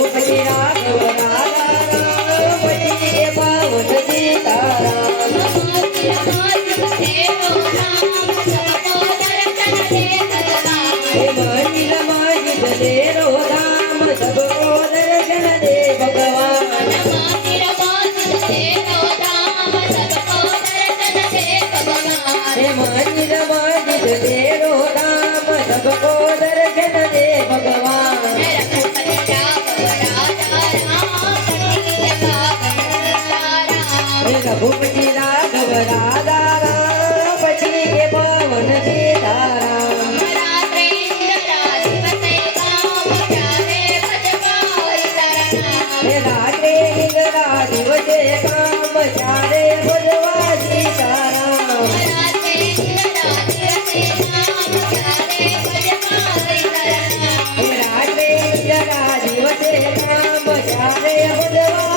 रघुपति राघव राधा राम पति पावन सीताराम मंदिर मस्जिद तेरो धाम सबको दर्शन दे भगवान मंदिर मस्जिद तेरो धाम सबको दर्शन दे भगवान रघुपति राघव राधा राम पति के पावन सीताराम रात्रे इंद्रा दिवसे काम चारे भजवा सीताराम रात्रे इंद्रा दिवसे काम चारे भजवा